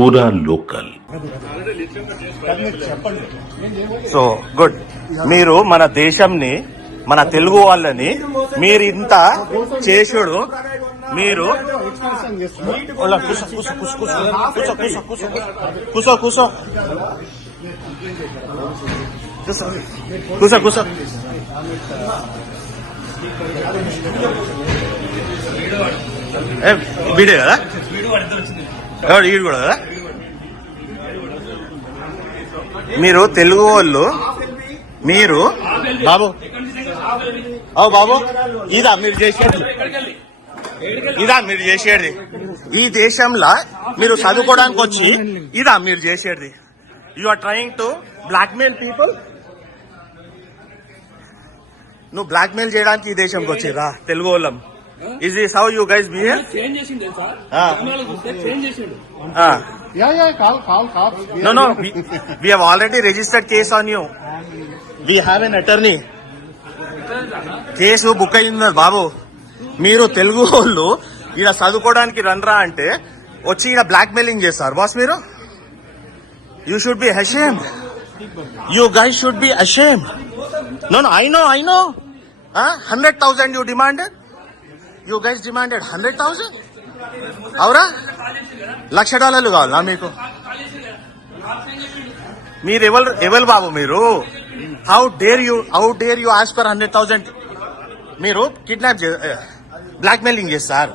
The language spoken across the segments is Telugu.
पूरा लोकल। So good. మీరు మన దేశంని, మన తెలుగు వాళ్ళని మీరు ఇంత చేసుడు, మీరు కూసో కూసో కూసో కూసో వీడే కదా, వీడు కూడా కదా. మీరు తెలుగు వాళ్ళు, మీరు బాబు బాబు ఇదా మీరు చేసేది, ఇదా మీరు చేసేది ఈ దేశంలో మీరు చదువుకోవడానికి వచ్చి ఇదా మీరు చేసేది. You are trying to blackmail people. నువ్వు బ్లాక్మెయిల్ చేయడానికి ఈ దేశంకి వచ్చిరా తెలుగు వాళ్ళం. Is this how you guys behave? No. We have already registered case on you. We have an attorney. Case book అయింది బాబు. మీరు తెలుగు వాళ్ళు ఈడ చదువుకోవడానికి రండ్రా అంటే వచ్చి ఈడ బ్లాక్ మెయిలింగ్ చేస్తారు బాస్. మీరు you should be ashamed. You guys should be ashamed. No, I know. 100,000 you demanded. You guys demanded 100,000. అవురా? $1,00,000 కావాలా మీకు? మీరు ఎవరు బాబు మీరు? How dare you ask for 100,000? మీరు కిడ్నాప్ బ్లాక్ మెయిలింగ్ చేస్తారు.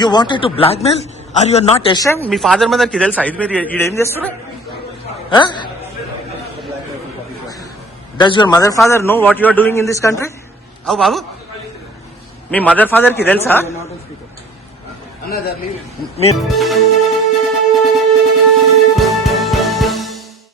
You wanted to black mail. Are you not ashamed? మీ ఫాదర్ మదర్ కి తెలుసా ఇది? మీరు ఈడేం చేస్తున్నారు? Does your mother father know what you are doing in this country? అవు బాబు, మీ మదర్ ఫాదర్ కి తెలుసా?